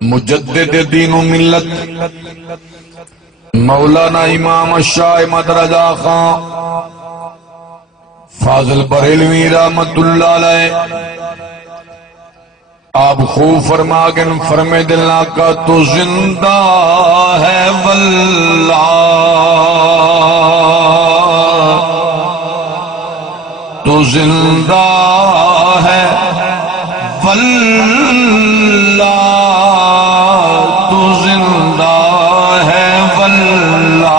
مجدد دین و ملت مولانا امام شاہ احمد رضا خان فاضل بریلوی رحمت اللہ علیہ آپ خوب فرما گن فرمے دلنا کا تو زندہ ہے واللہ تو زندہ ہے واللہ تو زندہ ہے واللہ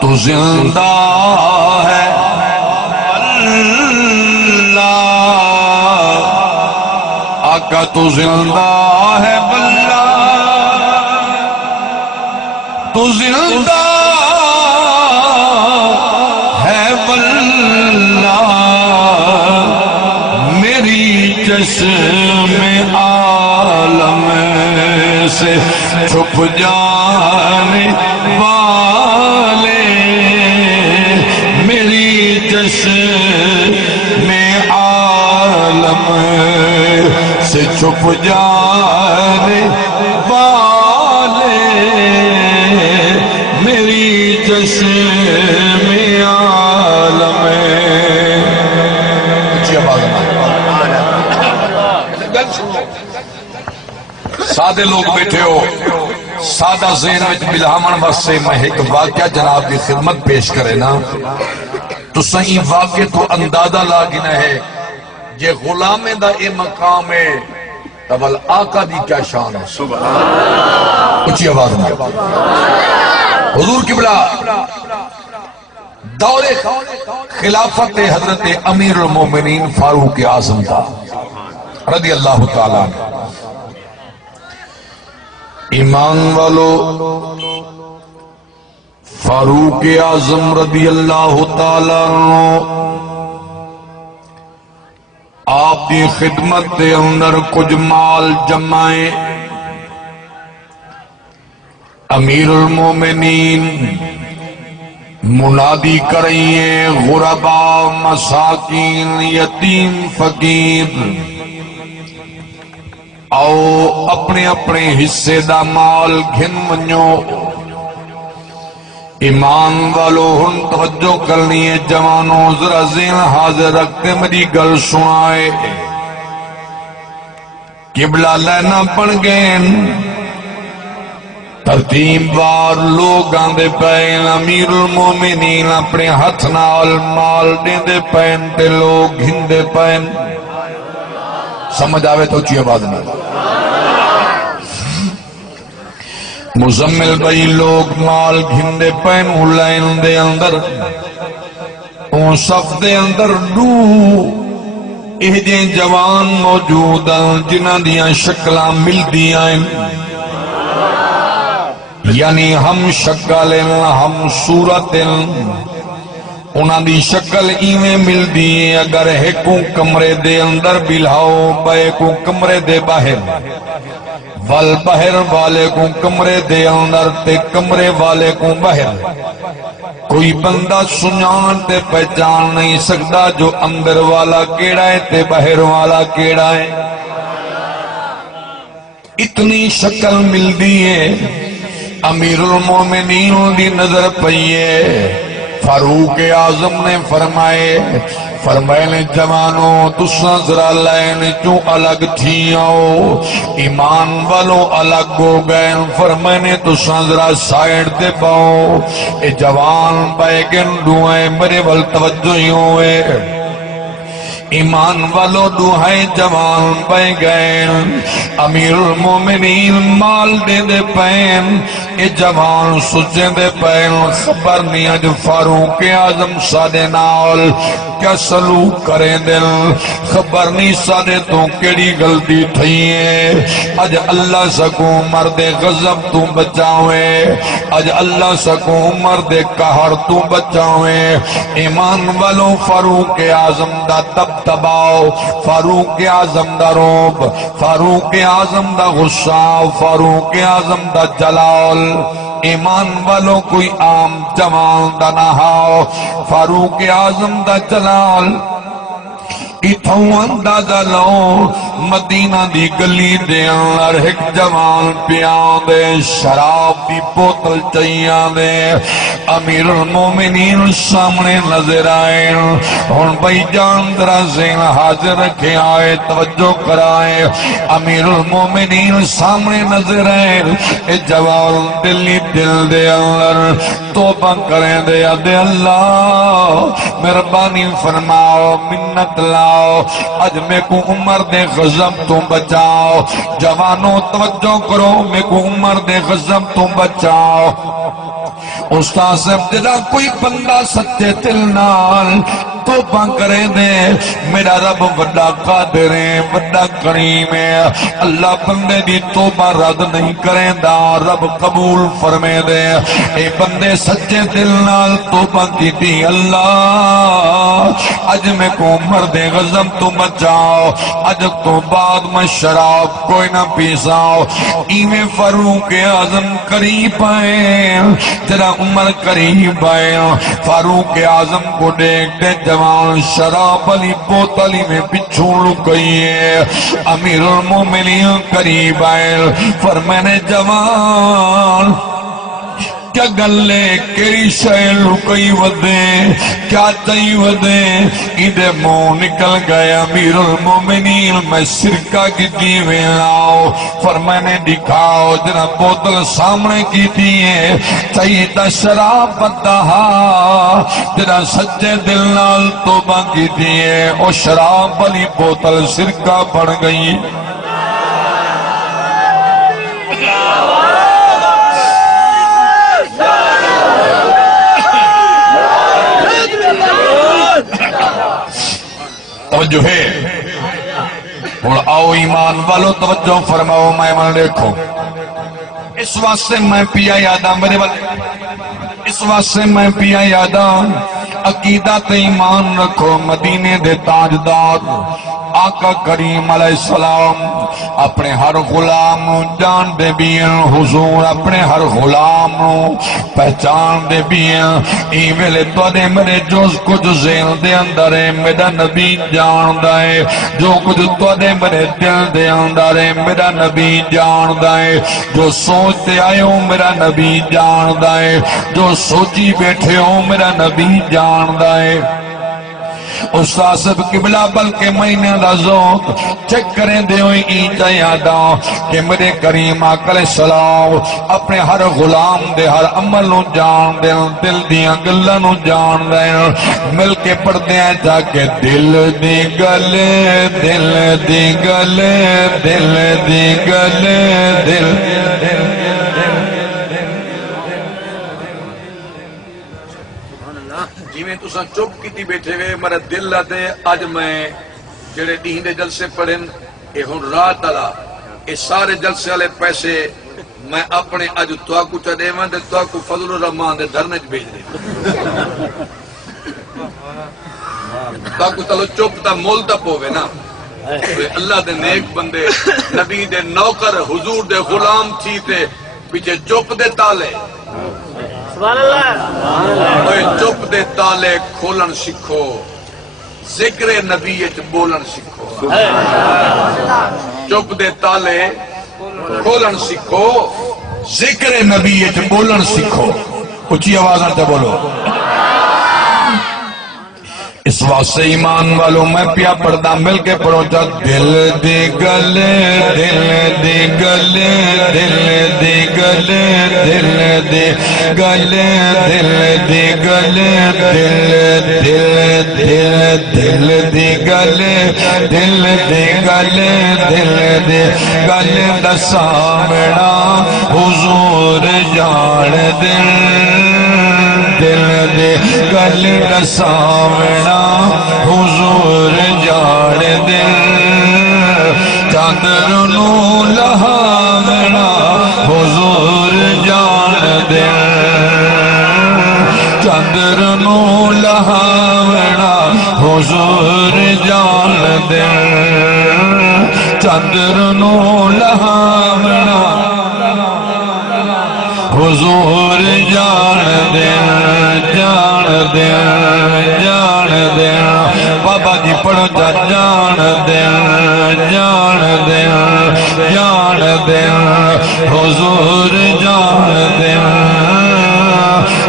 تو زندہ ہے واللہ آقا تو زندہ ہے واللہ تو زندہ جسم عالم سے چھپ جانے والے میری جسم عالم سے چھپ جانے والے میری جسم عالم سادے لوگ بیٹھے ہو سادہ ذہن وچ بلہامن واسطے میں ایک واقعہ جناب کی خدمت پیش کرے نا تو صحیح واقعہ تو اندازہ لاگنا ہے یہ غلامے دا اے مقام ہے تول آقا دی کیا شان ہے اچھی آواز میں حضور قبلہ دور خلافت حضرت امیر المومنین فاروق اعظم تھا رضی اللہ تعالیٰ عنہ ایمان والو فاروق اعظم رضی اللہ تعالیٰ عنہ آپ کی خدمت دے اندر کچھ مال جمائیں امیر المومنین منادی کرئیے غربا مساکین یتیم فقیر آؤ اپنے اپنے حصے دا مال گھن منو ایمان والو ہن توجہ کرنی ہے جوانوں ذرا ذہن حاضر رکھتے میری گل سنائے قبلہ لینا پڑ گئے ترتیب بار لوگ آندے پین امیر المومنین اپنے ہاتھ نال مال دیندے پین تے لوگ گھندے پین سمجھ آوے تو چیئے بات نہیں مزمل بھائی لوگ مال گھندے پین لائن دے اندر اون صف دے اندر دو اہجیں جوان موجود جنہ دیاں شکلاں مل دیاں یعنی ہم شکل ہم صورت انہاں دی شکل ایویں مل دیئے اگر ایکوں کمرے دے اندر بلاؤ بے کو کمرے دے باہر وال باہر والے کو کمرے دے اندر تے کمرے والے کو باہر کوئی بندہ سنان تے پہچان نہیں سکتا جو اندر والا کیڑا ہے تے باہر والا کیڑا ہے اتنی شکل مل دیئے امیر المومنین دی نظر پئیے فاروق اعظم نے فرمائے نے جوانوں تساں ذرا لائن چوں الگ تھی آؤ ایمان والوں الگ ہو گئے فرمائے نے تساں ذرا سائیڈ دے پاؤ اے جوان پائے گن دعائیں میرے ول توجہ ہی ہوئے ایمان والو دعائیں جوان پائے گئے امیر المومنین مال دے دے پین اے جوان سجے دے پین خبر نہیں اج فاروق اعظم سادے نال کیا سلوک کریں دل خبر نہیں سادے تو کیڑی غلطی تھئیے اج اللہ سکو مرد غضب تو بچاوے اج اللہ سکو مرد قہر تو بچاوے ایمان والو فاروق اعظم دا تب تباؤ فاروق اعظم دا روب فاروق اعظم دا غصہ فاروق اعظم دا جلال ایمان والوں کوئی عام جوان دا نہ ہاؤ فاروق اعظم دا جلال اتھوں اندازہ لو مدینہ دی گلی دے اندر ایک جوان پیان دے شراب دی بوتل چاہیاں دے امیر المومنین سامنے نظر آئے ہن بھائی جان درا ذہن حاضر رکھے آئے توجہ کرائے امیر المومنین سامنے نظر آئے اے جوان دلی دل دے اندر توبہ کریں دے دے اللہ مہربانی فرماؤ منت لاؤ اج میں کو عمر دے غضب تو بچاؤ جوانوں توجہ کرو میں کو عمر دے غضب تو بچاؤ استاد صاحب جدا کوئی بندہ سچے دل نال توبہ کرے دے میرا رب وڈا قادر ہے وڈا کریم ہے اللہ بندے دی توبہ رد نہیں کریں دا رب قبول فرمے دے اے بندے سچے دل نال توبہ کی دی اللہ اج میں کو مرد غضب تو بچاؤ اج تو بعد میں شراب کوئی نہ پیساؤ ایویں فاروق اعظم قریب آئے تیرا عمر قریب آئے فاروق اعظم کو دیکھ دے جوان شراب علی بوتلی میں پچھو لکئی ہے امیر المومنین قریب آئے فرمانے جوان کیا گلے کیری شے لکئی ودے کیا چاہی ودے ایدے منہ نکل گیا امیر المومنین میں سرکہ کی دیوے لاؤ فرمانے دکھاؤ جنا بوتل سامنے کی دیئے چاہیے تا شراب بتہا جنا سچے دل نال توبہ کی دیئے او شراب والی بوتل سرکہ بڑھ گئی توجہ ہے اور آؤ ایمان والو توجہ فرماؤ میں من دیکھو اس واسطے میں پیا یاداں میرے والے اس واسطے میں پیا یاداں عقیدہ تے ایمان رکھو مدینے دے تاجدار آقا کریم علیہ السلام اپنے ہر غلام جان دے بیان حضور اپنے ہر غلام پہچان دے بیان ایویلے تو دے میرے جوز کچھ ذہن دے اندر ہے میرا نبی جان دائے جو کچھ تو دے میرے دل دے اندر ہے میرا نبی جان دائے جو سوچتے آئے ہو میرا نبی جان دائے جو سوچی بیٹھے ہو میرا نبی جان دائے استاد صاحب قبلہ بلکہ مہینے دا ذوق چیک کریں دے ہوئی اینجا یاداں کہ میرے کریم آقا علیہ السلام اپنے ہر غلام دے ہر عمل نو جان دے دل دیاں گلہ نو جان دے مل کے پڑھ دے ہیں جاکے دل دی گلے دل دی گلے دل دی گلے دل جیویں تساں چپ کیتی بیٹھے وے میرا دل لاتے اج میں جڑے دین دے جلسے پڑھن اے ہن رات والا اے سارے جلسے والے پیسے میں اپنے اج تواکو چا دیواں تے تواکو فضل الرحمان دے دھرنے چ بھیج دے تواکو چلو چپ تا مول تا پوے نا اللہ دے نیک بندے نبی دے نوکر حضور دے غلام تھی تے پیچھے چپ دے تالے سبحان اللہ اوے چپ دے تالے کھولن سکھو ذکر نبی اچ بولن سکھو چپ دے تالے کھولن سکھو ذکر نبی اچ بولن سکھو اچھی آوازاں تے بولو اس واسطے ایمان والوں میں پیا پردہ مل کے پڑھوچا دل دی گلے دل دی گلے دل دی گلے دل دی گلے دل دی گلے دل دی گلے دل دی گلے دل دی گلے دسامڑا حضور جان دل دے گل دسامنا حضور جان دل چاندر نو لہامنا حضور جان دل چاندر نو لہامنا حضور جان دل چاندر نو لہامنا حضور جان دے بابا جی پڑھو جا جان دل جان دل جان دل حضور جان دل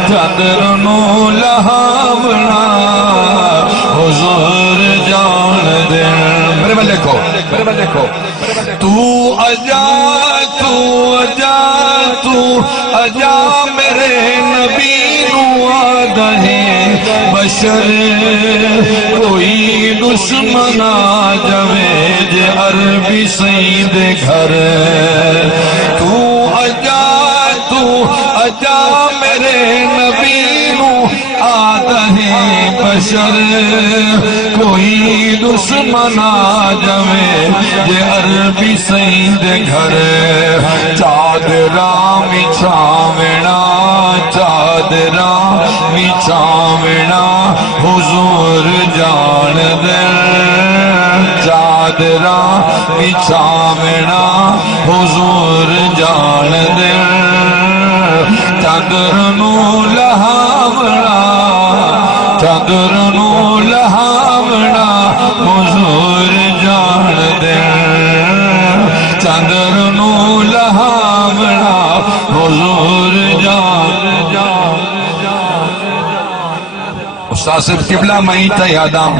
چادر نو لہاونا حضور جان دل میرے میں لکھو تو اجا تو اجا تو اجا میرے نبی نو آدھے بشر کوئی دشمن جوید عربی سید گھر تو اجا میرے نبی نو آدھے بشر کوئی دشمن جوید عربی سید گھر چادرہ بچھاونا چادرہ بچھاونا حضور جان دل چادرہ بچھاونا حضور جان دل چادر نو لہاونا چادر نو لہاونا حضور جان دل چادر نو لہاونا حضور جان استاد صاحب قبلہ میں ہی تھا یادام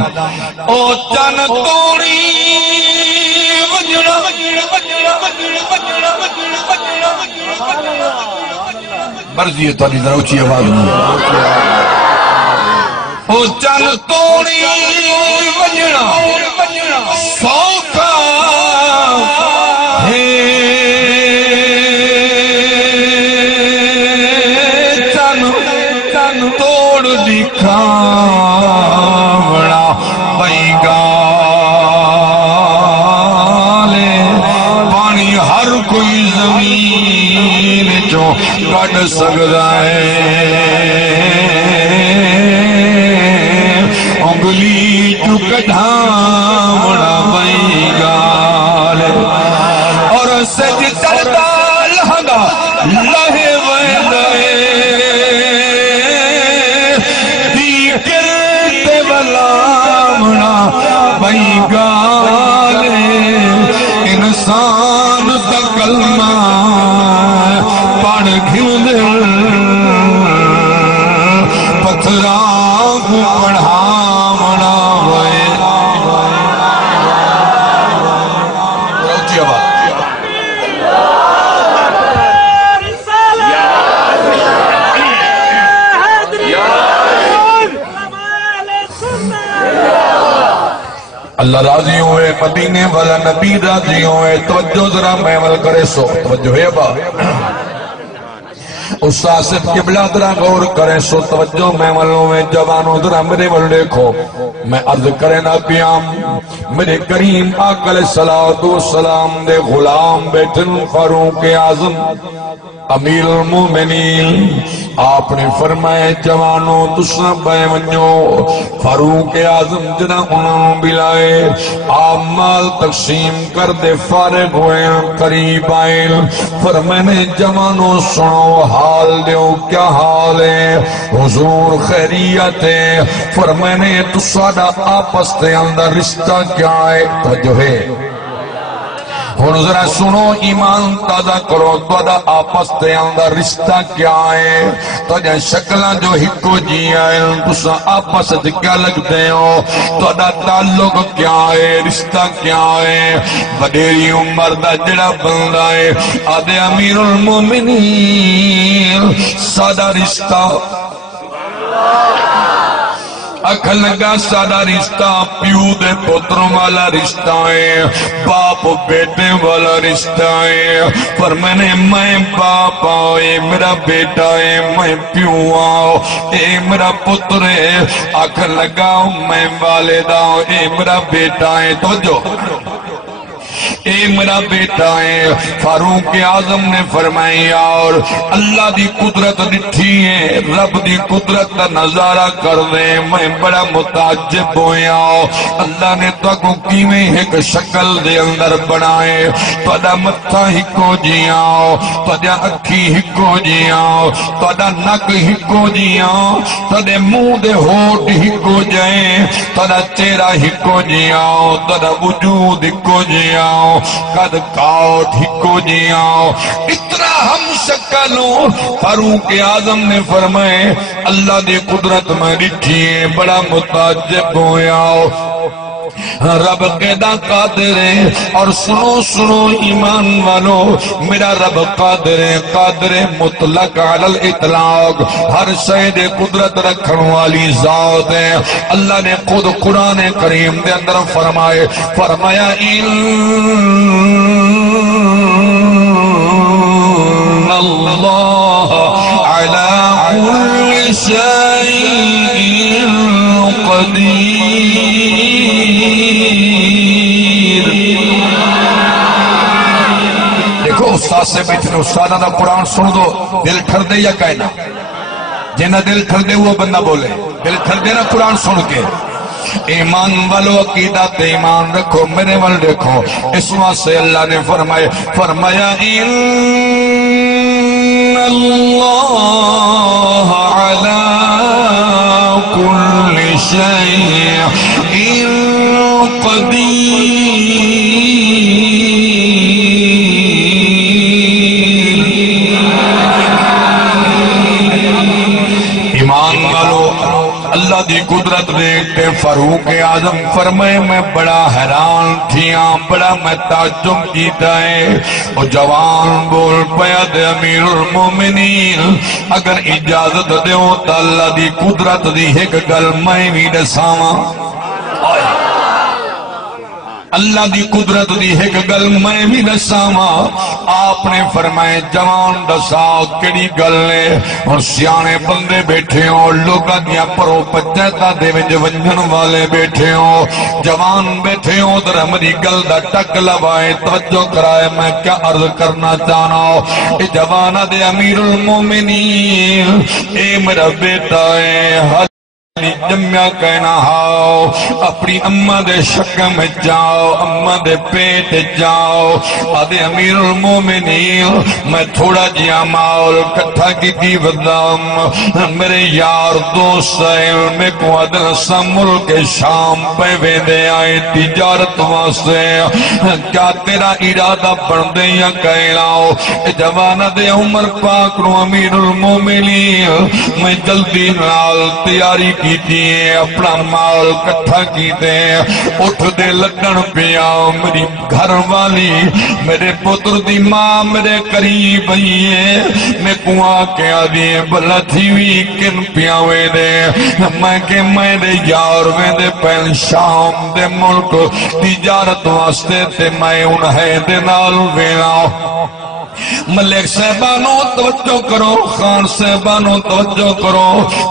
او چن توڑی وجڑا مرضی ہے تاری ذرا اچھی آواز میں او چن توڑی وجڑا سوکا ہے چن توڑ دکھاوڑا بھائی گالے پانی ہر کوئی زمین جو کٹ سکتا ہے انگلی جو کٹھاوڑا بھائی گالے اور سج چلتا لہنگا لہے ویدے بھائی گالے انسان تا کلمہ پڑھ گھل پتھراں کو پڑھاونا ہوئے روچی آواز اللہ راضی ہوئے مدینے والا نبی راضی ہوئے توجہ ذرا محمل کرے سو توجہ ہے با استاد سے قبلہ ذرا غور کرے سو توجہ محمل ہوئے جوانوں ذرا میرے ول دیکھو میں عرض کرے نا پیام میرے کریم آقا علیہ السلام دے غلام بیٹن فاروق اعظم امیر المومنین آپ نے فرمائے جوانوں تسنا بے ونجو فاروق اعظم جنا انہوں بلائے آپ مال تقسیم کر دے فارغ ہوئے قریب آئے فرمائے جوانوں سنو حال دیو کیا حال ہے حضور خیریت ہے فرمائے تسادا آپس دے اندر رشتہ کیا ہے توجہ ہے ہن ذرا سنو ایمان تازہ کرو تہاڈا آپس دے اندر رشتہ کیا ہے تہاڈا شکلاں جو ہکو جی ہیں تساں آپس وچ کیا لگدے ہو تہاڈا تعلق کیا ہے رشتہ کیا ہے وڈیری عمر دا جڑا بندہ ہے آدھے امیر المومنین ساڈا رشتہ اکھ لگا ساڈا رشتہ پیو دے پتروں والا رشتہ ہے باپ بیٹے والا رشتہ ہے پر میں باپ آؤ اے میرا بیٹا ہے میں پیو آؤ اے میرا پتر ہے اکھ لگا میں والدہ اے میرا بیٹا ہے تو جو اے میرا بیٹا ہے۔ فاروق اعظم نے فرمایا اور اللہ دی قدرت ڈٹھی ہے، رب دی قدرت کا نظارہ کر دے، میں بڑا متعجب ہویا۔ اللہ نے تو کو کیویں ایک شکل دے اندر بنائے، تہاڈا متھا ہکو جیاں، تہاڈا اکھی ہکو جیاں، تہاڈا نک ہکو جیاں، تہاڈے منہ دے ہونٹ ہکو جائیں، تہاڈا چہرہ ہکو جیاں، تہاڈا وجود ہکو جیاں، قد کاٹ ہکو جیاں، اتنا ہم شکلوں۔ فاروق اعظم نے فرمائے اللہ دی قدرت میں ڈٹھی ہے، بڑا متعجب ہویا۔ رب قیدہ قادر ہے، اور سنو سنو ایمان والو، میرا رب قادر ہے، قادر مطلق علی الاطلاق، ہر شے قدرت رکھن والی ذات ہے۔ اللہ نے خود قرآن کریم دے اندر فرمایا ان اللہ علی کل شیء قدیر۔ دیکھو استاد سے بیٹھے استادہ دا قرآن سن دو، دل ٹھر دے یا کہنا، جنہ دل ٹھر دے وہ بندہ بولے، دل ٹھر دے نا قرآن سن کے۔ ایمان والو عقیدت ایمان رکھو، میرے ول دیکھو، اس واسطے اللہ نے فرمایا ان اللہ علی کل شیء قدیر۔ ایمان والو اللہ دی قدرت دیکھتے فاروق اعظم فرمائے میں بڑا حیران تھیاں، بڑا میں تعجب کیتا ہے۔ وہ جوان بول پیا دے امیر المومنین اگر اجازت دیو تا اللہ دی قدرت دی ایک گل میں بھی دساواں، اللہ دی قدرت دی ایک گل میں بھی دساواں۔ آپ نے فرمائے جوان دساؤ کیڑی گل ہے؟ اور سیانے بندے بیٹھے ہوں، لوگاں دیاں پرو پچھتا دے وچ ونجن والے بیٹھے ہوں، جوان بیٹھے ہوں، در ہماری گل دا ٹک لوائے، توجہ کرائے، میں کیا عرض کرنا چاہنا ہوں۔ اے جوانہ دے امیر المومنین، اے میرا بیٹا ہے، جمعہ کہنا ہاؤ، اپنی اماں دے شکم جاؤ، اماں دے پیٹ جاؤ، آدھے امیر المومنین میں تھوڑا جیا مال کٹھا کی دی ودام، میرے یار دوست ہیں، میں کو عدل سا ملک شام پہ ویندے آئے تجارت واسطے، کیا تیرا ارادہ بندے یا کہلاؤ؟ جوانہ دے عمر پاک نو امیر المومنین میں جلدی نال تیاری کیتی ہے، اپنا مال کٹھا کیتے ہیں، اٹھ دے لگن پیا، میری گھر والی میرے پتر دی ماں میرے قریب ہے، میں کنواں کے آدھی بلا تھی وی کن پیاوے دے، میں کہ میں دے یار میں دے پہل شام دے ملک تجارت واسطے تے میں انہیں دے نال وینا۔ ملک صاحبانوں توجہ کرو، خان صاحبانوں توجہ کرو،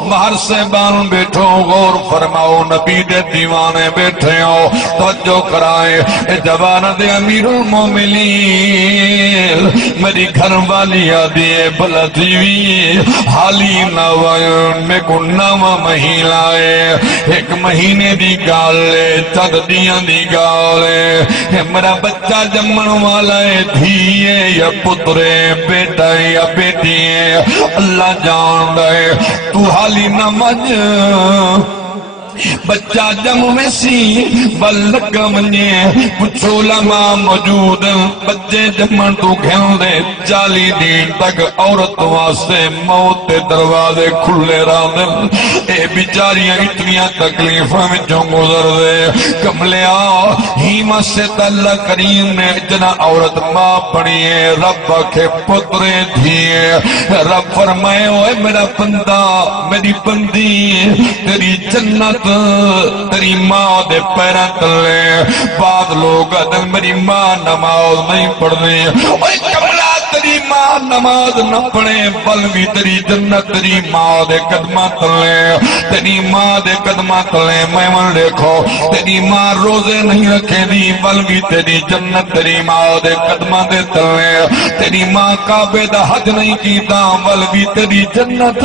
باہر صاحبان بیٹھو، غور فرماؤ، نبی دے دیوانے بیٹھے ہو، توجہ کرائے۔ اے جوانہ دے امیر المومنین میری گھر والی آدھی بلا دیوی حالی نوائن میں کو نو مہینہ ہے، ایک مہینے دی گالے چند دیاں دی گالے، میرا بچہ جمن والا ہے، دھیے یا پترے بیٹا یا بیٹی ہے، اللہ جان دے، تو حالی نہ مجھ بچہ جم میں سی بلک منجے پچھو لما موجود بچے جمن تو گھن دے 40 دن تک عورت واسطے موت دروازے کھلے راندن، اے بیچاریاں اتنیاں تکلیفاں میں جو گزر دے، کملیا ہیمہ سے اللہ کریم نے جنا عورت ماں پڑی ہے، رب کے پترے دیئے، رب فرمائے ہوئے میرا بندہ میری بندی تیری جنت تیری ماں دے پیران تلے، بعد لوگ ادھر میری ماں نماز نہیں پڑھنے، اوہ کملہ تیری ماں نماز نہ پڑھے بل بھی تیری جنت تیری ماں دے قدمہ تلے تیری ماں دے قدمہ تلے میں من دیکھو تیری ماں روزے نہیں رکھے دی بل بھی تیری جنت تیری ماں دے قدمہ دے تلے تیری ماں کعبے دا حج نہیں کیتا بل بھی تیری جنت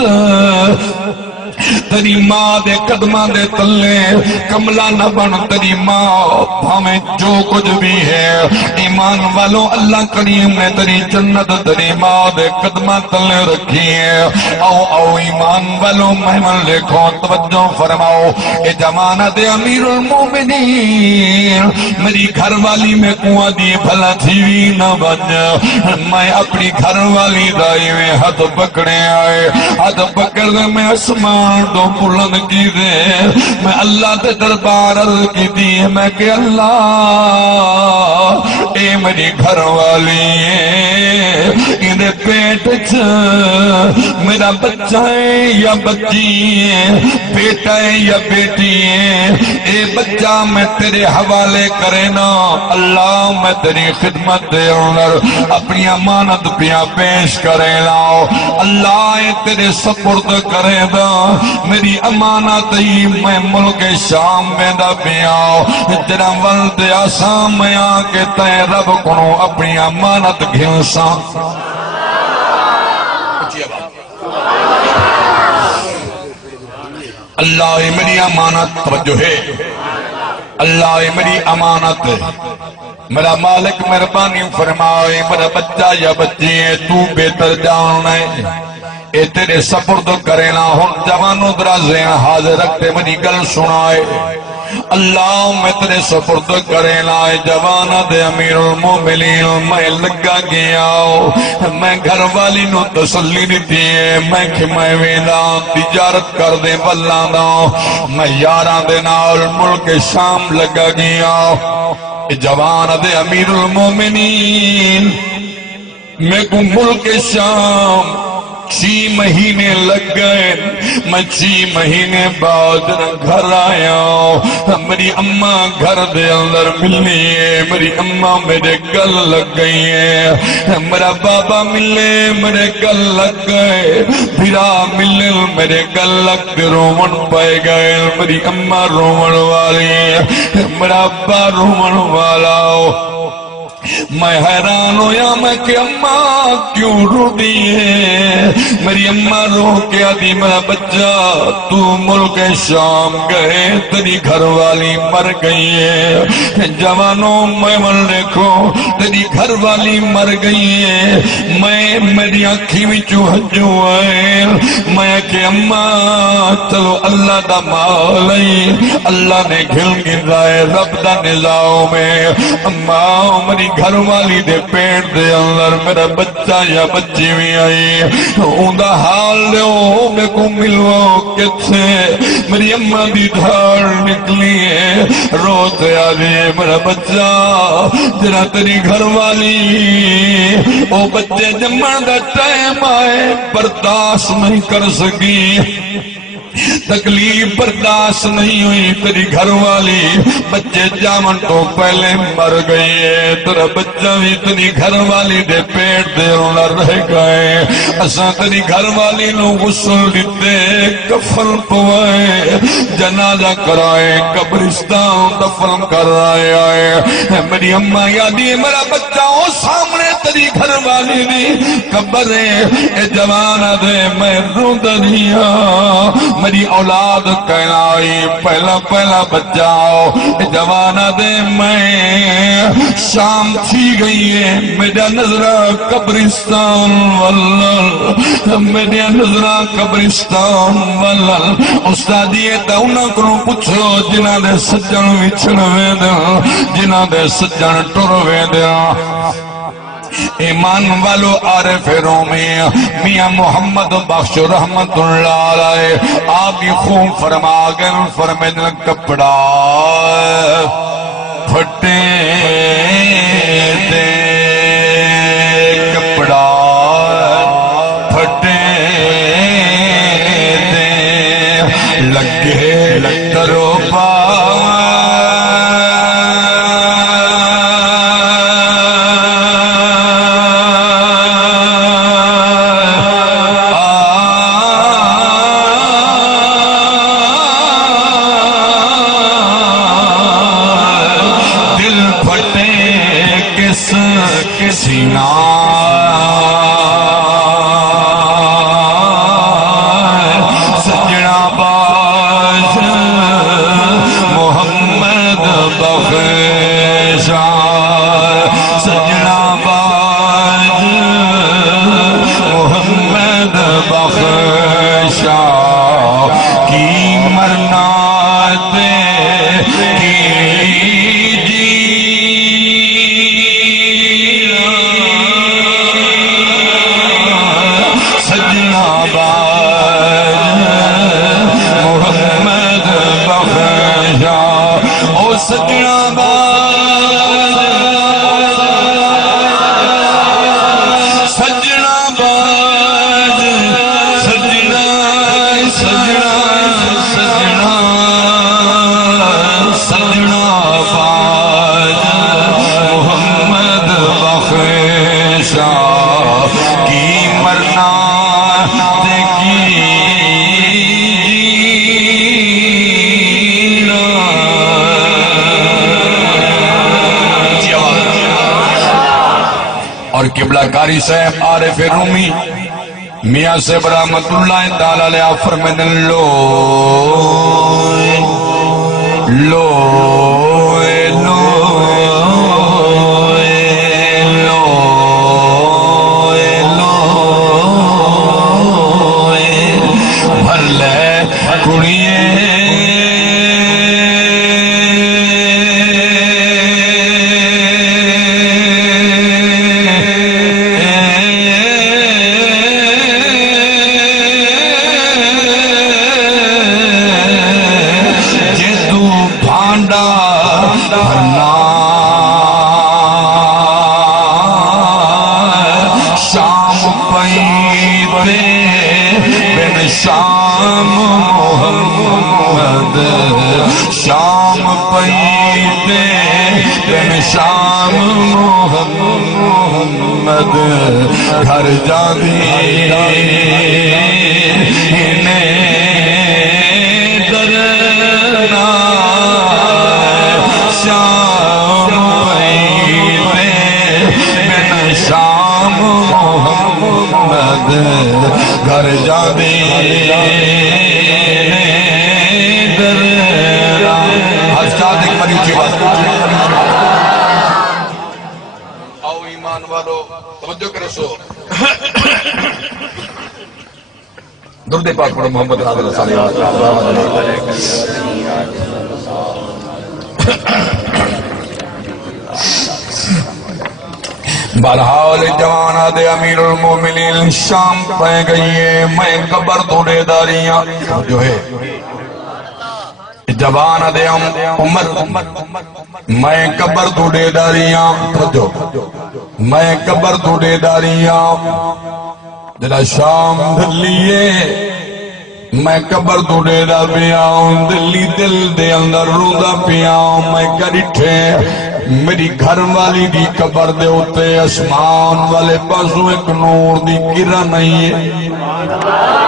تیری ماں دے قدمہ دے تلے کملا نہ بن تیری ماں ہمیں جو کچھ بھی ہے ایمان والوں اللہ کریم نے تیری جنت تیری ماں دے قدمہ تلے رکھی ہے او ایمان والوں مہمان لکھو توجہ فرماؤ اے زمانہ دے امیر المومنین میری گھر والی میں کنواں دی بھلا تھی نہ بن میں اپنی گھر والی دائی میں ہاتھ پکڑے آئے ہاتھ پکڑ میں اسمان دو بلند کی دے میں اللہ تے دربار عرض کی دی میں کہ اللہ اے میری گھر والی ہے انہیں پیٹ میرا بچہ ہے یا بچی ہے بیٹا ہے یا بیٹی ہے اے بچہ میں تیرے حوالے کرے نا اللہ میں تیری خدمت دے اندر اپنی امانت پیا پیش کرے لاؤ اللہ اے تیرے سپرد کرے دا میری امانت ہی میں ملک شام میں دا پیاؤ تیرا ولد آسام میں آکے تے رب کنو اپنی امانت گھنسا اللہ میری امانت توجہ ہے اللہ میری امانت میرا مالک مہربانی فرمائے میرا بچہ یا بچی ہے تو بہتر جانا ہے اے تیرے سپرد کرے نا ہن جوانوں درازیں حاضر رکھتے منی گل سنائے اللہ میں تیرے سپرد کرے لائے جوانا دے امیر المومنین میں لگا گیا میں گھر والی نو تسلی دیتی ہے میں کہ میں ویلا تجارت کر دے بلان دا میں یاران دے نال ملک شام لگا گیا جوانا دے امیر المومنین میں کو ملک شام 6 مہینے لگ گئے میں 6 مہینے بعد گھر آیا میری اماں گھر دے اندر ملنی ہے میری اماں میرے گل لگ گئی ہے میرا بابا ملے میرے گل لگ گئے بھرا ملے میرے گل لگ رومن پائے گئے میری اماں رومن والی میرا ابا رومن والا میں حیران ہویا میں کہ اماں کیوں رو دی ہے میری اماں رو کے آدھی میرا بچہ تو ملک شام گئے تیری گھر والی مر گئی ہے جوانوں میں من دیکھو تیری گھر والی مر گئی ہے میں میری آنکھی میں چوہجو آئے میں کہ اماں چلو اللہ دا مال ہے اللہ نے گھل گرائے رب دا نظام میں اماں میری گھر والی دے پیٹ دے اندر میرا بچہ یا بچی بھی آئی اندہ حال دے میں کو ملو کتھے میری اماں دی دھاڑ نکلی ہے روتے آجے میرا بچہ جنا تیری گھر والی او بچے جمع دا ٹائم آئے برداشت نہیں کر سکی تکلیف برداشت نہیں ہوئی تیری گھر والی بچے جامن تو پہلے مر گئی ہے تیرا بچہ بھی تیری گھر والی دے پیٹ دے رونا رہ گئے اساں تیری گھر والی نو غسل دیتے کفن پوائے جنازہ کرائے قبرستان دفن کرائے آئے میری اماں یادی میرا بچہ ہو سامنے تیری گھر والی نہیں قبر ہے اے جوانہ دے میں رو دنیا میری اولاد کہنائی پہلا بچاؤ جوانہ دے میں شام تھی گئی ہے میرا نظرہ قبرستان والل میرا نظرہ قبرستان والل استادیے تا انہاں کو پوچھو جنہ دے سجن وچھڑ ویدہ جنہ دے سجن ٹر ویدہ ایمان والو عارف رومی میاں محمد بخش رحمت اللہ علیہ آپ ہی خون فرما گئے فرمیدن کپڑا پھٹے دے کپڑا پھٹے دے لگے کرو کے سینہ سجنا باز محمد بخشا سجنا باز محمد بخشا کی مرنا اور قبلہ کاری صاحب عارف رومی میاں سے رحمت اللہ تعالی علیہ فرماتے ہیں لو لو شام محمد شام پیتے بن شام محمد گھر جاندی انہیں درنا شام پیتے بن شام محمد گھر جاندی آؤ ایمان والو توجہ کرو سو درود پاک پڑھو محمد رضی اللہ صلی اللہ علیہ وسلم بہرحال جوانا دے امیر المومنین شام پہ گئی ہے میں قبر توڑے داریاں جو ہے جوان دے عمر میں قبر توڑے داریاں میں قبر توڑے داریاں جلا شام دلیے میں قبر توڑے دا پیاؤں دلی دل دے اندر رو دا پیاؤں میں کریٹھے میری گھر والی دی قبر دے ہوتے اسمان والے پاسوں ایک نور دی گرہ نہیں ہے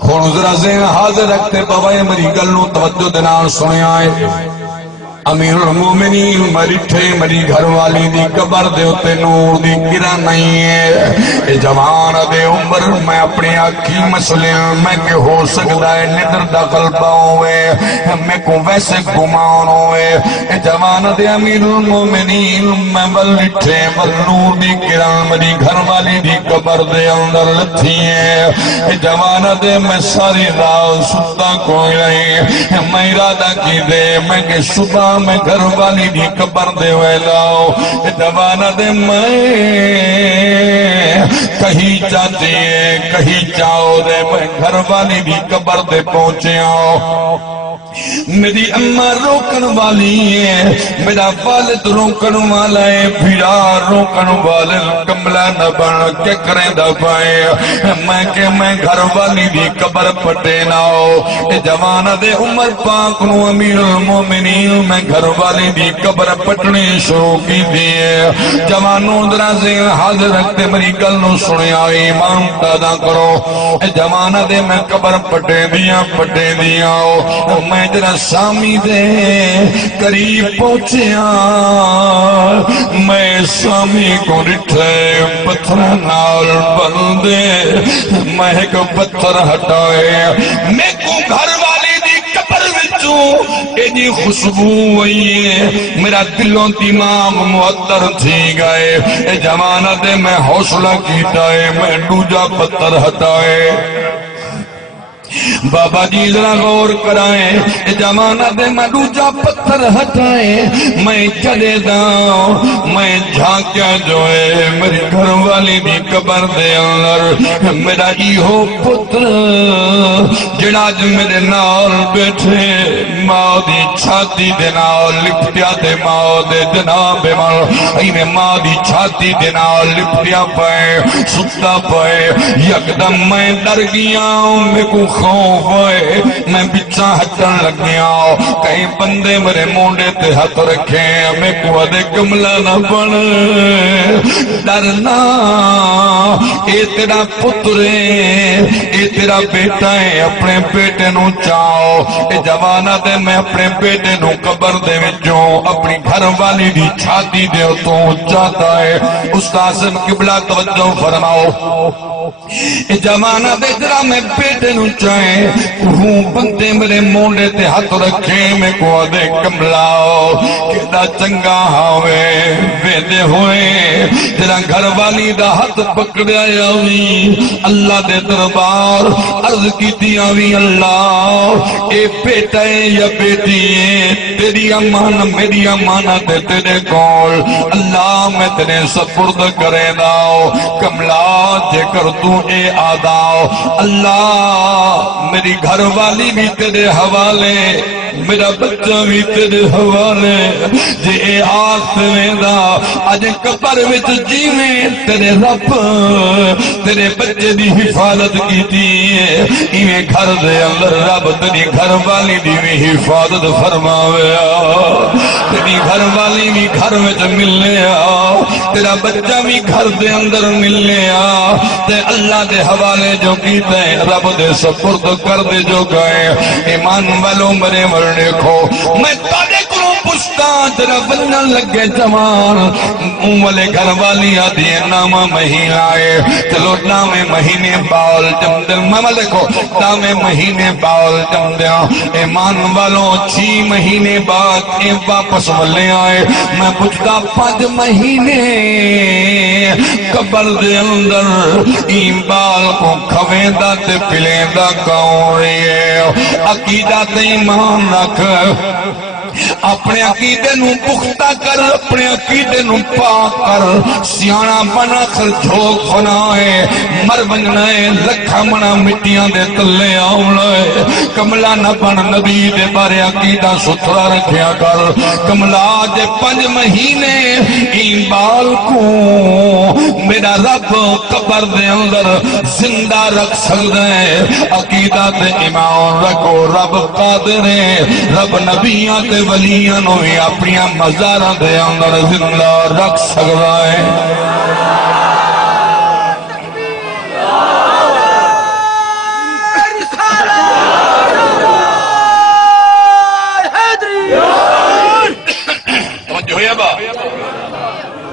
خون ذرا ذہن حاضر رکھتے پوائے میری گلوں توجہ دنان سنے آئے امیر المومنین مریٹھے میری گھر والی دی قبر دے ہوتے نور دی گرہ نہیں ہے اے جوان دے عمر میں اپنی آنکھی مسئلے میں کہ ہو سکتا ہے ندر دخل پاؤں میں کو ویسے گمان ہوئے اے جوان دے امیر المومنین میں مریٹھے بل نور دی گرہ میری گھر والی دی قبر دے اندر لتھی ہے اے جوان دے میں ساری رات ستا کوئی نہیں میں ارادہ کی دے میں کہ صبح میں گھر والی دی قبر دے ویلاؤ جوانا دے میں کہیں چاہتے ہیں کہیں چاہو دے میں گھر والی دی قبر دے پہنچے آؤ میری اماں روکن والی ہے میرا والد روکن والا ہے بھیڑا روکن والا کملہ نہ بن کے کریں دفائے میں کہ میں گھر والی دی قبر پٹے ناؤ جوانا دے عمر پاک نو امیر المومنین میں گھر والی دی قبر پٹنی شروع کی دیئے جوانوں درازیں حاضر رکھتے میری گل نو سنیا ایمان پیدا کرو اے جمانہ دے میں قبر پٹے دیاں میں جرا سامی دے قریب پہنچیا میں سامی کو رٹھے پتھر نال بندے میں ایک پتھر ہٹائے میں کو گھر والی دی قبر وچوں ایجی خوشبو ہوئی ہے میرا دلوں دماغ معطر تھی گئے اے جمانہ دے میں حوصلہ کیتا ہے میں دوجا پتھر ہٹائے بابا جی ذرا غور کرائیں جمانہ دے میں دوجا پتھر ہٹائیں میں چلے داؤں میں جھانکیا جو ہے میری گھر والی بھی قبر دے اندر میرا ایہو پتر جناج میرے نال بیٹھے ماں دی چھاتی دے نال لپٹیا دے ماں دے جناب ماں اینے ماں دی چھاتی دے نال لپٹیا پائے ستا پائے یکدم میں ڈر گیا ہوں میں کو خوف ہوئے میں بچہ ہٹن لگ گیا کئی بندے میرے مونڈے تے ہاتھ رکھے میں کو دے کملا نہ بن ڈرنا اے تیرا پتر اے تیرا بیٹا ہے اپنے بیٹے نو چاہو اے جوانہ دے میں اپنے بیٹے نو قبر دے وچوں اپنی گھر والی دی چھاتی دے تو چاہتا ہے استاد سے قبلہ توجہ فرماؤ اے جوانہ دے جرا میں بیٹے نو چاہے ہوں بندے میرے مونڈے تے ہاتھ رکھے میں کو دے کملاؤ کیڑا چنگا ہاوے ویدے ہوئے تیرا گھر والی دا ہاتھ پکڑیا یاوی اللہ دے دربار عرض کی دیاوی اللہ اے بیٹا ہے یا بیٹی ہے تیری امان میری امانت ہے تیرے کول اللہ میں تیرے سپرد کرے داؤ کملا جے کر تو اے آداؤ اللہ میری گھر والی بھی تیرے حوالے میرا بچہ بھی تیرے حوالے جے اے آس میں دا آج قبر وچ جیویں تیرے رب تیرے بچے دی حفاظت کی دی ایویں گھر دے اندر رب تیری گھر والی دی بھی حفاظت فرماوے تیری گھر والی بھی گھر وچ ملنے تیرا بچہ بھی گھر دے اندر ملنے تے اللہ دے حوالے جو کیتے رب دے سپرد کر دے جو گئے ایمان والوں مرے مرنے کھو میں تاڑے کروں پشتا تیرا بنن لگے جوان والے گھر والی آدھی نامہ مہین آئے چلو نامے مہینے باول جم دل ماما دیکھو نامے مہینے باول جم دیا ایمان والوں 6 مہینے بعد اے واپس ملے آئے میں پوچھتا 5 مہینے قبر دے اندر این بال کو کھویندہ تے پلیندہ کون ہے عقیدہ تے ایمان رکھ اپنے عقیدے نو پختہ کر اپنے عقیدے نو پاک کر سیانا بنا کر جھوک بنائے مر بنائے لکھا منا مٹیاں دے تلے آؤں کملا نہ بن نبی دے بارے عقیدہ ستھرا رکھیا کر کملا جے 5 مہینے این بال کو میرا رب قبر دے اندر زندہ رکھ سکتا ہے عقیدہ تے ایمان رکھو رب قادر ہے رب نبیاں تے ولیاں نو بھی اپنی مزاراں دے اندر زندہ رکھ سکتا ہے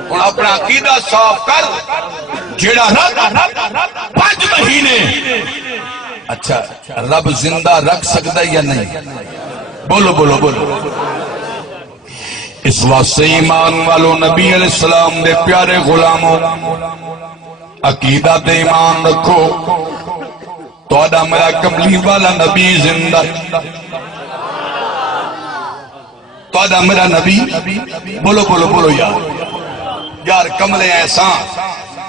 ہن اپنا عقیدہ صاف کر جیڑا رب 5 مہینے اچھا رب زندہ رکھ سکتا ہے یا نہیں بولو بولو بولو اس واسطے ایمان والو نبی علیہ السلام دے پیارے غلاموں عقیدہ تے ایمان رکھو تو ادا میرا کملی والا نبی زندہ تو ادا میرا نبی بولو بولو بولو یار کملے احسان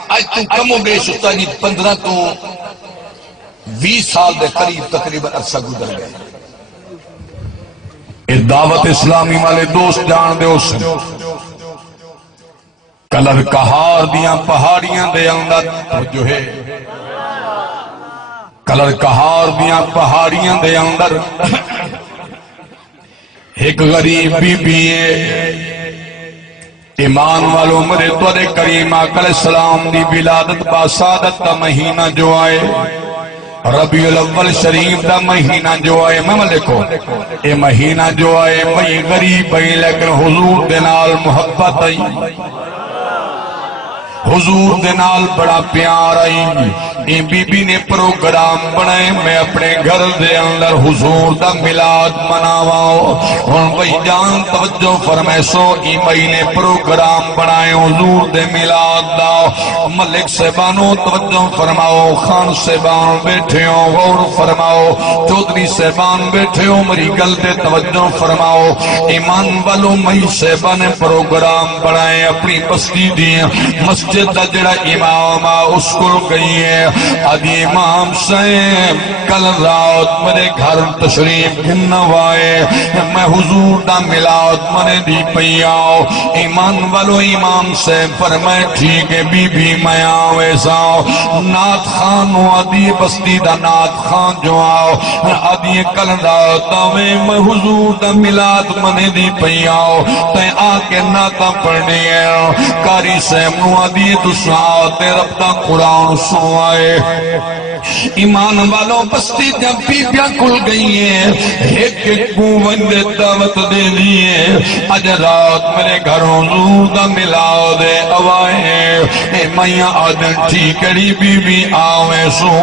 آج تو کم و بیش ہوتا جی 15 تو 20 سال دے قریب تقریبا عرصہ گزر گئے اے دعوت اسلامی والے دوست جان دے اس کلر کہار دیاں پہاڑیاں دے اندر جو ہے کلر کہار دیاں پہاڑیاں دے اندر ایک غریب بی بی ایمان والو مرے توڑے کریم آقا علیہ السلام دی ولادت باسادت دا مہینہ جو آئے ربیع الاول شریف دا مہینہ جو آئے میں لکھو اے مہینہ جو آئے میں غریب آئی لیکن حضور دنال محبت آئی حضور دنال بڑا پیار آئی اے بی بی نے پروگرام بنائے میں اپنے گھر دے اندر حضور دا ملاد مناواؤ اور بھئی جان توجہ فرمائے سو ای بھئی نے پروگرام بنائے حضور دے ملاد دا ملک صاحبانو توجہ فرماؤ خان صاحبان بیٹھے ہو غور فرماؤ چودھری صاحبان بیٹھے ہو میری گل دے توجہ فرماؤ ایمان والو مئی صاحبان نے پروگرام بنائے اپنی بستی دی مسجد دا جڑا امام اس کو گئی ہے آدھی امام صاحب کل رات میرے گھر تشریف گھنوائے میں حضور دا ملاد منے دی پیاؤ ایمان والو امام صاحب فرمائے ٹھیک ہے بی بی میں آوے ساؤ نات خان آدھی بستی دا نات خان جو آؤ آدھی کل رات آوے میں حضور دا ملاد منے دی پیاؤ تے آکے ناتا پڑھنے ہیں کاری صاحب نو آدھی تو ساتے رب دا قرآن سنوائے ایمان والوں بستی جب بیبیاں کھل گئی ہیں ایک ایک گوون دے دعوت دے دیئے اج رات میرے گھر حضور دا ملاد اوائے اے میاں آدن ٹھیکڑی بی بی آوے سو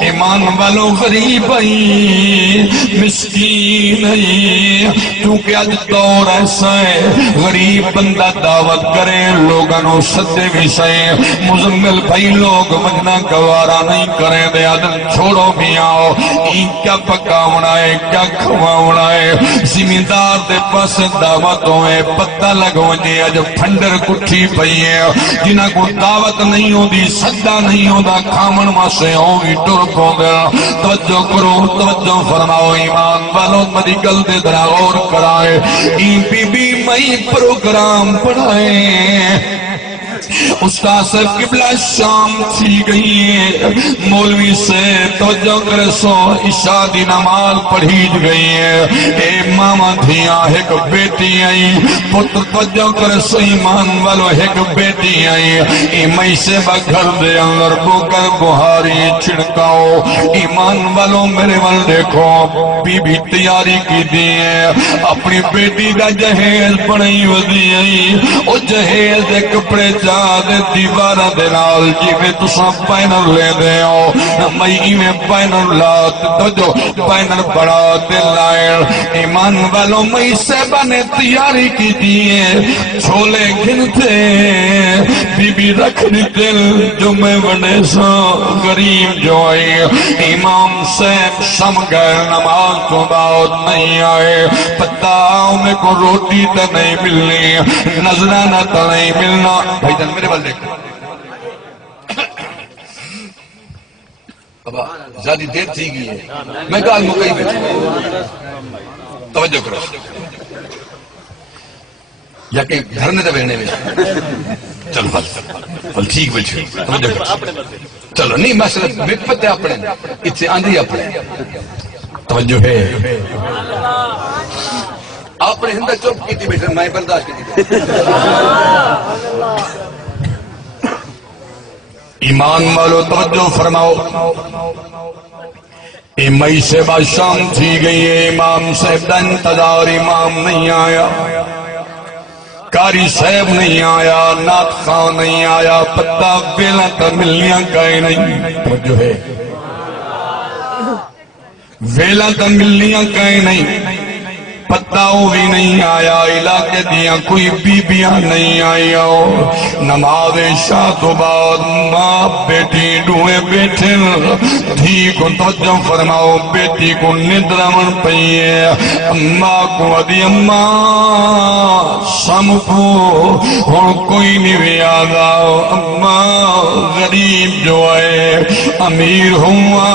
ایمان والوں غریب آئی مسکین آئی کیونکہ اج دور ایسا ہے غریب بندہ دعوت کرے لوگانوں صدے بھی سے مزمل بھائی لوگ مجنہ گوارا نہیں کریں دے آدم چھوڑو بھی آؤ این کیا پکاونا ہے کیا کھواونا ہے زمیندار دے پاس دعوتوں ہے پتہ لگو جے آج پھنڈر کٹھی پئی ہے جنہ کو دعوت نہیں ہو دی صدہ نہیں ہو دا کھامن ماسے ہوگی ٹرکوں دے توجہ کرو توجہ فرماؤ ایمان والوں مدی گل دے درہ اور کرائے این بی بی مئی پروگرام پڑھائے استاد سے قبلہ شام تھی گئی ہے مولوی سے توجہ کرے سو عشاء دی نماز پڑھی گئی ہے اے ماما دھیاں ایک بیٹی آئی پتر توجہ کرے سو ایمان والو ایک بیٹی آئی اے مئی سے بگھر دے اندر بکر بہاری چھڑکاؤ ایمان والو میرے وال دیکھو بی بی تیاری کی دیئے اپنی بیٹی دا جہیز پڑھائی ودی آئی او جہیز دے کپڑے دے دیوارہ دے نال جی میں تساں پینر لے دے ہو مئی میں پینر لات توجہ پینر بڑا دے لائر ایمان والوں مئی صاحبہ نے تیاری کی دیئے چھولے گھنتے بی بی رکھ دی دل جو میں بڑے سا غریب جو آئی امام صاحب سم گئے نماز تو بعد نہیں آئے پتہ انہیں کو روٹی تا نہیں ملنی نظرانہ تا نہیں ملنا بھائی جان میرے بل دیکھو ابا زیادی دیر تھی گئی ہے میں کہا مکئی بیٹھا توجہ کرو یا کہ گھر نے دبیرنے میں چلو بل ٹھیک بیٹھے توجہ کرو چلو نہیں مسئلہ بکفت ہے اپنے اتنے آندھی اپنے توجہ ہے آپ نے ہندہ چوپ کی تھی بیٹھے میں برداشت کی تھی ایمان والو توجہ فرماؤ اے مئی سے بعد شام تھی گئی ہے امام صاحب دا انتظار امام نہیں آیا کاری صاحب نہیں آیا نات خان نہیں آیا پتہ بیلہ تا ملیاں گئے نہیں توجہ ہے ویلہ تا ملیاں گئے نہیں پتہ بھی نہیں آیا علاقے دیا کوئی بیبیاں نہیں آئی ہو نماز عشاء تو بعد ماں بیٹی ڈوئے بیٹھے دھی کو توجہ فرماؤ بیٹی کو ندرمن پئیے اماں کو ادھی اماں سمپو اور کوئی نہیں آدھا اماں غریب جو ہے امیر ہوا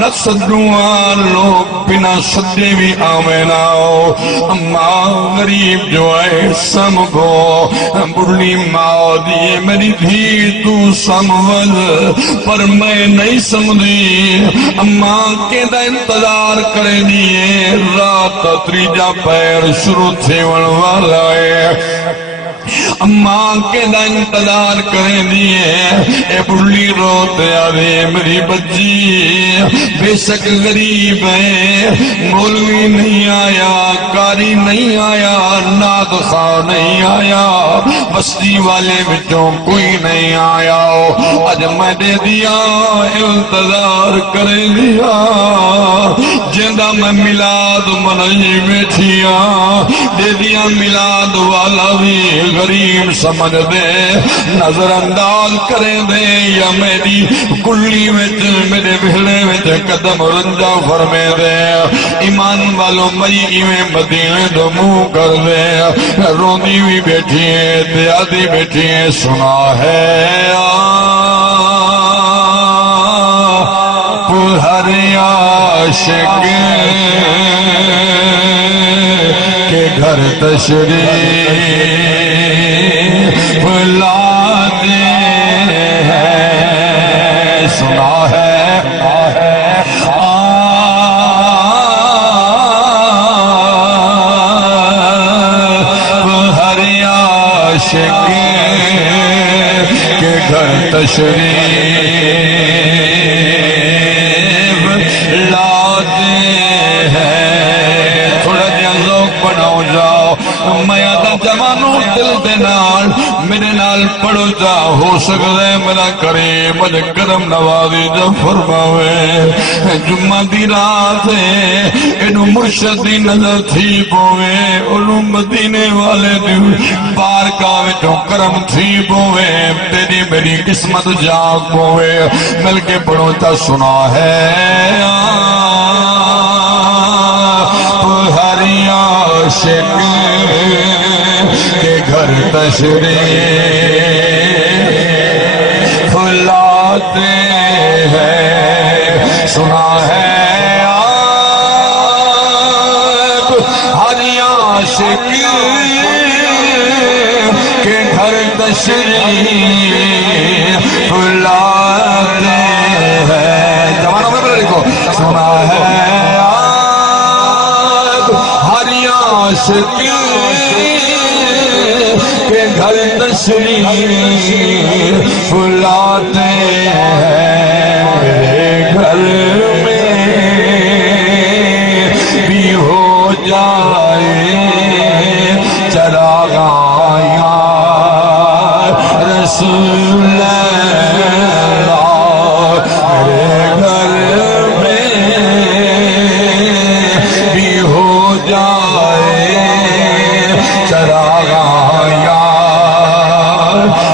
نصدوا لوگ بنا صدے بھی آمینہ ہو اماں غریب جو ہے سمجھو بڑھنی ماں دیئے میری دھی تو سمجھ پر میں نہیں سمجھی اماں کے دا انتظار کرے دیئے رات تریجا پیر شروع تھے والا ہے ماں کے دا انتظار کریں دیئے اے بڑھلی روتے آوے میری بچی بے شک غریب ہے مولوی نہیں آیا کاری نہیں آیا ناد خواہ نہیں آیا بستی والے بچوں کوئی نہیں آیا اج میں دے دیا انتظار کریں دیا جندہ میں ملاد منائی بیٹھیا دے دیا ملاد والا بھی غریب سمجھ دے نظر انداز کریں دے یا میری کلی وچ میرے بھیڑے وچ قدم رنجا فرمے دے ایمان والوں مئی میں مدینے دو منہ کر دے روندی بھی بیٹھی ہے دیادی بیٹھی ہے سنا ہے ہر عاشق کے گھر تشریف لاتے ہیں سنا ہے ہر عاشق کے گھر تشریف لاتے ہیں تھوڑا جہاں ذوق بناؤ جاؤ میں آدھا جوانوں دل دے نال میرے نال پڑھو جا ہو سکتا ہے میرا کریم مجھے کرم نوازی جب فرماوے جمعہ دی رات ہے انہوں مرشد دی نظر تھی پوے انہوں مدینے والے دی بارگاہ وچوں کرم تھی پوے تیری میری قسمت جاگ پوے مل کے پڑھو جا سنا ہے ہر عاشق کے گھر تشریف لاتے ہیں سنا ہے ہر عاشق کے گھر تشریف لاتے ہیں جوانوں میں بلے لکھو سنا ہے ہر عاشق کے گھر تشریف لاتے ہیں میرے گھر میں بھی ہو جائے چراغاں یا رسول اللہ میرے گھر میں بھی ہو جائے چراغاں یا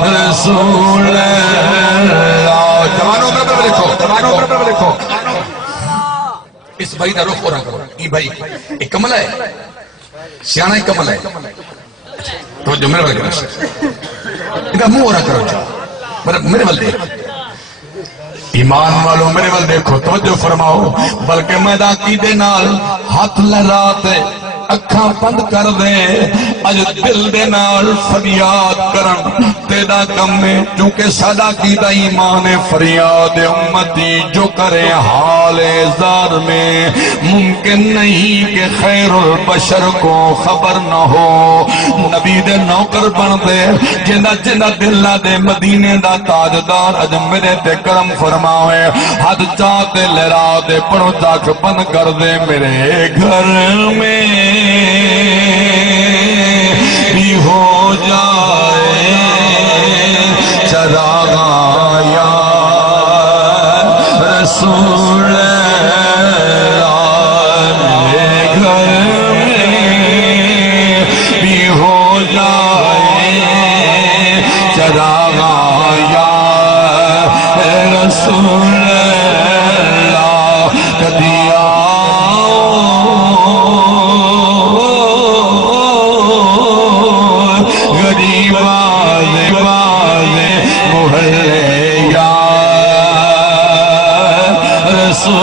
رسول اللہ جوانوں میں لکھو جوانوں میں لکھو اس بھائی دا رخ ہو رہا کرو یہ بھائی ایک کمل ہے سیانہ ایک کمل ہے تو جو میرے والے کرو ان کا منہ ہو رہا کرو میرے والے ایمان والوں میرے والے دیکھو توجہ فرماؤ بلکہ میں دا کی دے نال ہاتھ لہراتے اکھاں بند کر دے اج دل دے نال فریاد کرن تیرا کم میں چونکہ صدا کی دا ایمان فریاد امتی جو کرے حال زار میں ممکن نہیں کہ خیر البشر کو خبر نہ ہو نبی دے نوکر بن دے جنہ جنہ دلہ دے مدینے دا تاجدار اج میرے تے کرم فرماوے ہاتھ چاہتے لہرا دے پڑھو تاک بند کر دے میرے گھر میں بھی ہو جائے چراغاں یا رسول اللہ میرے گھر میں بھی ہو جائے چراغاں یا رسول اللہ کدیا رسول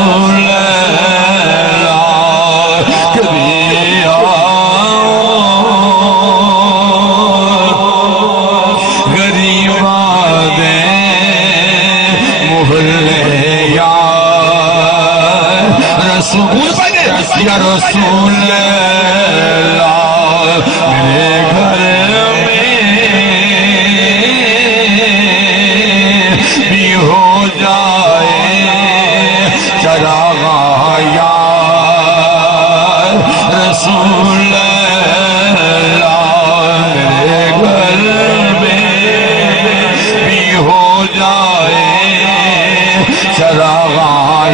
اللہ کبھی غریب آدھے محلے یا رسول اللہ میرے گھر میں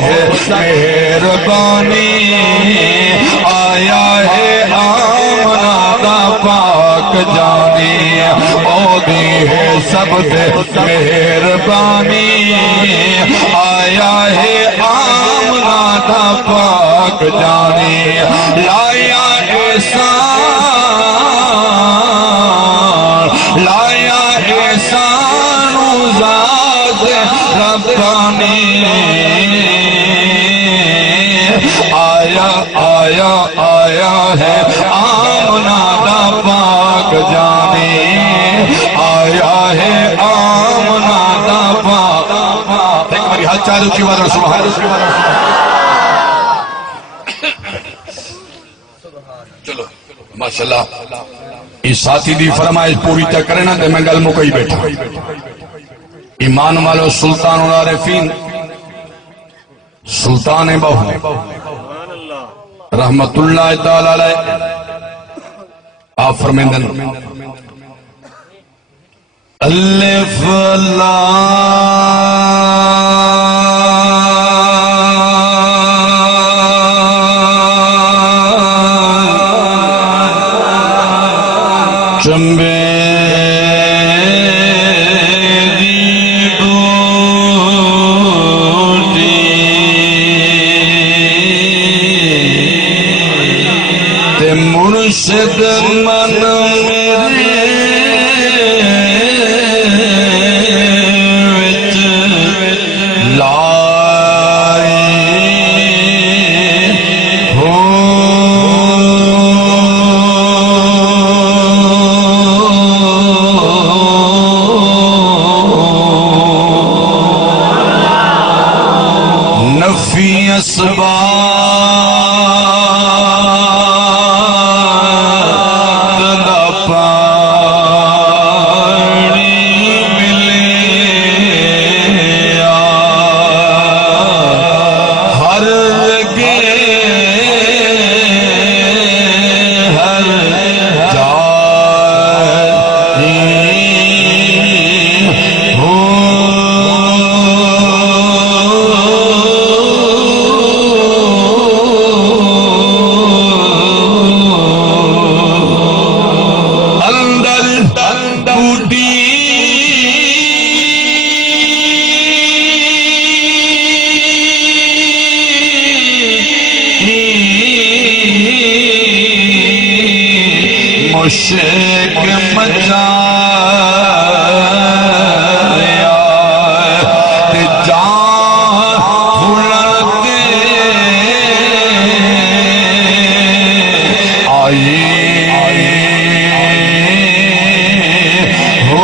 سے مہربانی آیا ہے آمنہ دا پاک جانی او دی ہے سب سے مہربانی آیا ہے آمنہ دا پاک جانی لایا احسان لایا احسان ذات ربانی آیا آیا آیا ہے آمنہ دا پاک جانی آیا ہے آمنہ دا پاک ایک باری ہاتھ چاہے اچھی بات سبحان چلو ماشاءاللہ اس ساتھی دی فرمائش پوری تک کرے نا دے میں گل مکئی بیٹھا ایمان والو سلطان العارفین سلطان بہو رحمت اللہ تعالی علیہ آپ فرمیندن الف چمبے مرشد من میرے وچ لائے ہو نفی اسباب مشک مچایا تے جان بھولتے آئی ہو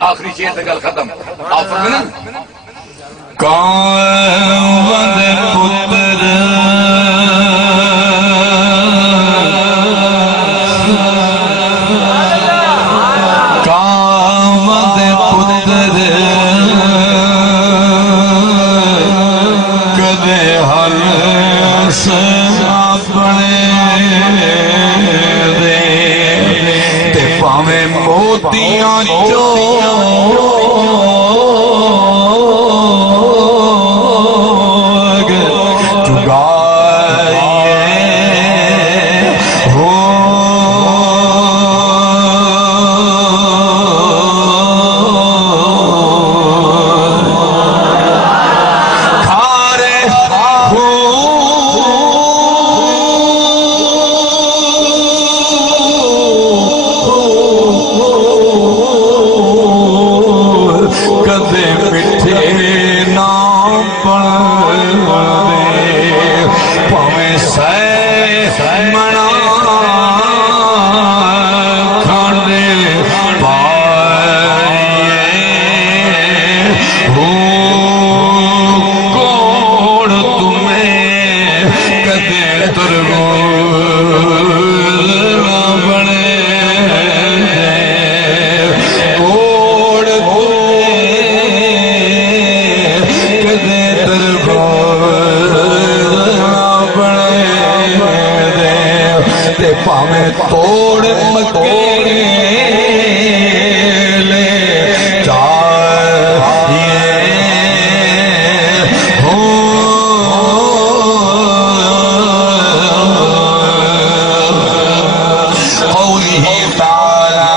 آخری چیز گل ختم آپ فرمائیں کاوند پتر کاوند پتر کدے ہر سے اپنے دے تے پاویں موتیاں چو نام پڑھ دے پاویں سہ منا توڑ مکے لے چاہیے قوله تعالی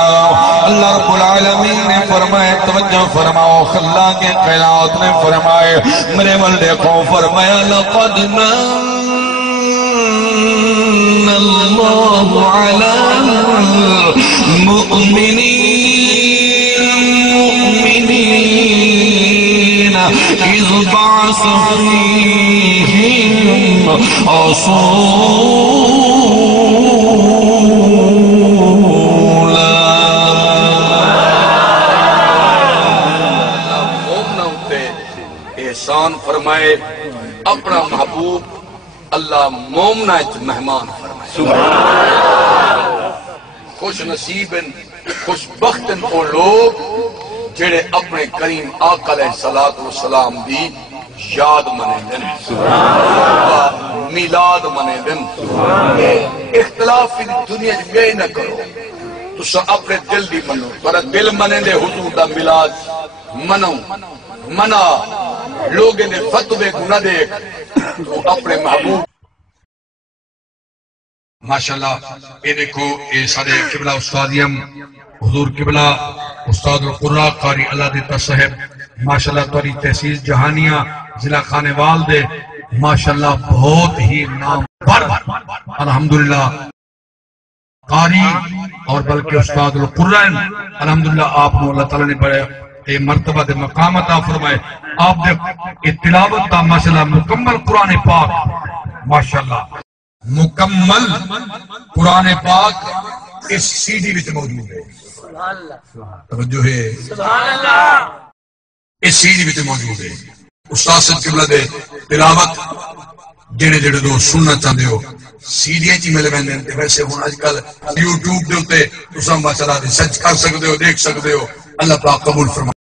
اللہ رب العالمین نے فرمائے توجہ فرماؤ خلا کے قیلات نے فرمائے میرے والدے کو فرمایا لقد الله على المؤمنين إذ بعث فيهم رسولا مومنوں تے احسان فرمائے اپنا محبوب اللہ مومنہ مہمان فرمائے خوش نصیبن خوش بختن کو لوگ جڑے اپنے کریم آقا علیہ السلام دی یاد منے دن میلاد منے دن اختلاف کی دنیا میں نہ کرو تو اپنے دل دی منو پر دل منے دے حضور دا میلاد منو منا لوگیں دے فتوے کو نہ دیکھ تو اپنے محبوب ماشاءاللہ یہ دیکھو یہ سارے قبلہ استادیم حضور قبلہ استاد القرآ قاری اللہ دیتا صاحب ماشاءاللہ توری تحصیل جہانیہ ضلع خانوال دے ماشاءاللہ بہت ہی نام پر الحمدللہ قاری اور بلکہ استاد القرآ الحمدللہ آپ نے اللہ تعالیٰ نے بڑے اے مرتبہ دے مقام عطا فرمائے آپ دے تلاوت تا ماشاءاللہ مکمل قرآن پاک ماشاءاللہ مکمل قرآن پاک اس سی ڈی وچ موجود ہے توجہ ہے اس سی ڈی وچ موجود ہے استاد صاحب قبلہ دے تلاوت جڑے جڑے دو سننا چاہتے ہو سی ڈی چ ملے ویندے تے ویسے ہن اج کل یوٹیوب دے اوتے تساں ماشاءاللہ ریسرچ کر سکتے ہو دیکھ سکتے ہو اللہ پاک قبول فرمائے